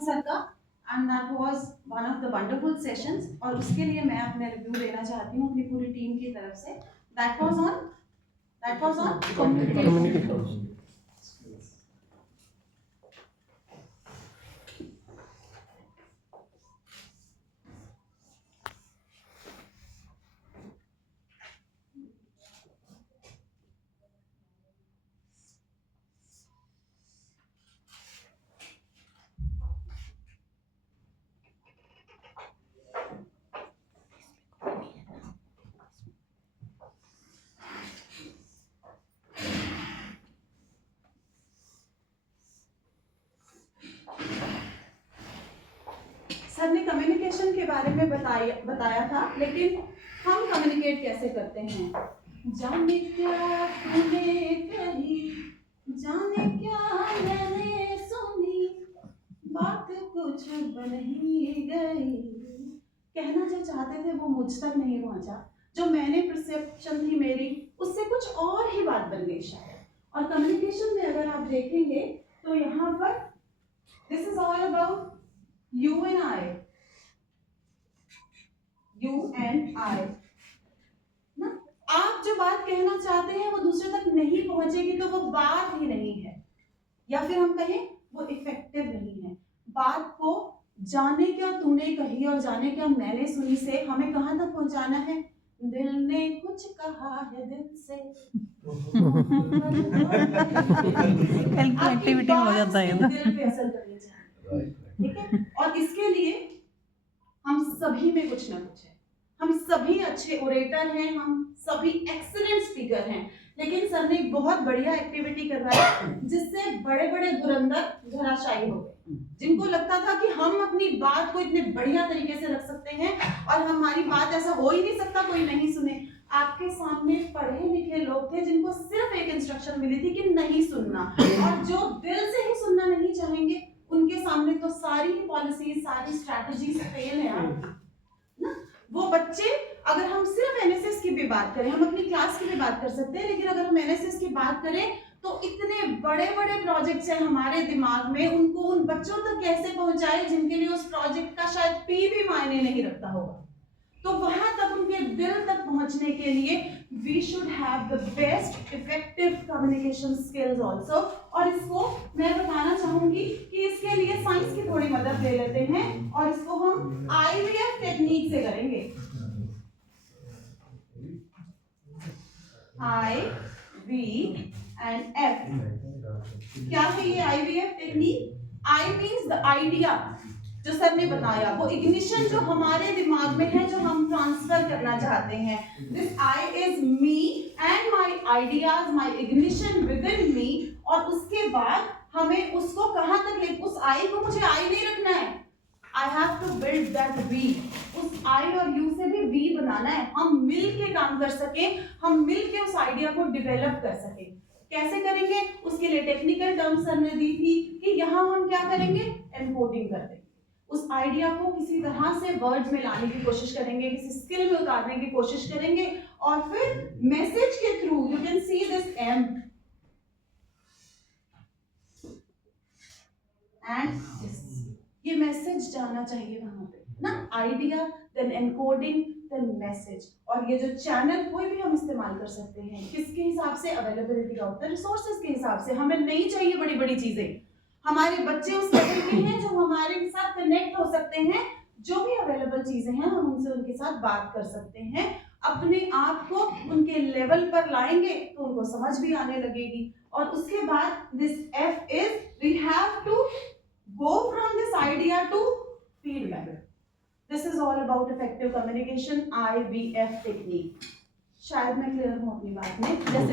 Sir का, and that was one of the wonderful sessions. और उसके लिए मैं अपने रिव्यू देना चाहती हूँ अपनी पूरी टीम की तरफ से। That was on communication. Sir ने कम्युनिकेशन के बारे में बताया था, लेकिन हम कम्युनिकेट कैसे करते हैं? जाने क्या तूने कही, जाने क्या मैंने सुनी, बात कुछ बन ही गई। कहना जो चाहते थे वो मुझ तक नहीं पहुंचा, जो मैंने परसेप्शन थी मेरी उससे कुछ और ही बात बन गई शायद। और कम्युनिकेशन में अगर आप देखेंगे तो यहाँ पर this is all about you and I ना। आप जो बात कहना चाहते हैं वो दूसरे तक नहीं पहुंचेगी तो वो बात ही नहीं है, या फिर हम कहें वो इफेक्टिव नहीं है। बात को जाने क्या तूने कही और जाने क्या मैंने सुनी से हमें कहां तक पहुंचाना है? दिल ने कुछ कहा है दिल से। एक्टिविटी हो जाता है दिल पे असर करनी चाहिए, ठीक है। और इसके लिए हम सभी में कुछ ना कुछ है। हम सभी अच्छे ओरेटर हैं, हम सभी एक्सीलेंट स्पीकर हैं, लेकिन सर ने एक बहुत बढ़िया एक्टिविटी करवाई जिससे बड़े बड़े धुरंधर धराशायी हो गए, जिनको लगता था कि हम अपनी बात को इतने बढ़िया तरीके से रख सकते हैं और हमारी बात ऐसा हो ही नहीं सकता कोई नहीं सुने। आपके सामने पढ़े लिखे लोग थे जिनको सिर्फ एक इंस्ट्रक्शन मिली थी कि नहीं सुनना, और जो दिल से ही सुनना नहीं चाहेंगे उनके सामने तो सारी पॉलिसी सारी स्ट्रैटेजीज फेल है ना। वो बच्चे, अगर हम सिर्फ एनएसएस की भी बात करें, हम अपनी क्लास की भी बात कर सकते हैं, लेकिन अगर हम एनएसएस की बात करें तो इतने बड़े बड़े प्रोजेक्ट्स हैं हमारे दिमाग में, उनको उन बच्चों तक कैसे पहुंचाए जिनके लिए उस प्रोजेक्ट का शायद पी भी मायने नहीं रखता होगा। तो वहां तक उनके दिल तक पहुंचने के लिए we should have the best effective communication skills also. और इसको मैं बताना चाहूंगी कि इसके लिए साइंस की थोड़ी मदद ले लेते हैं और इसको हम आईवीएफ टेक्निक से करेंगे। आई वी एंड एफ, क्या है ये IVF technique? I means the idea, जो सर ने बताया वो इग्निशन जो हमारे दिमाग में है, जो हम ट्रांसफर करना चाहते हैं। This I is me and my ideas, my ignition within me. और उसके बाद हमें उसको कहां तक ले, उस आई को मुझे आई नहीं रखना है, I have to build that we. उस आई और यू से भी वी बनाना है, हम मिल के काम कर सके, हम मिल के उस आइडिया को डेवलप कर सके। कैसे करेंगे? उसके लिए टेक्निकल टर्म सर ने दी थी कि यहाँ हम क्या करेंगे, एनकोडिंग कर देंगे। उस आइडिया को किसी तरह से वर्ड्स में लाने की कोशिश करेंगे, किसी स्किल में उतारने की कोशिश करेंगे, और फिर मैसेज के through you can see this M and this, ये मैसेज जाना चाहिए वहां पे ना। Idea, then encoding, then message. और ये जो चैनल कोई भी हम इस्तेमाल कर सकते हैं, किसके हिसाब से? अवेलेबिलिटी ऑफ द रिसोर्सेज के हिसाब से। हमें नहीं चाहिए बड़ी बड़ी चीजें, हमारे बच्चे उस लेवल के हैं जो हमारे साथ कनेक्ट हो सकते हैं। जो भी अवेलेबल चीजें हैं हम उनसे उनके साथ बात कर सकते हैं, अपने आप को उनके लेवल पर लाएंगे तो उनको समझ भी आने लगेगी। और उसके बाद this F is we have to go from this idea to feedback. This is all about effective communication, IVF technique. शायद मैं क्लियर हूँ अपनी बात में, जैसे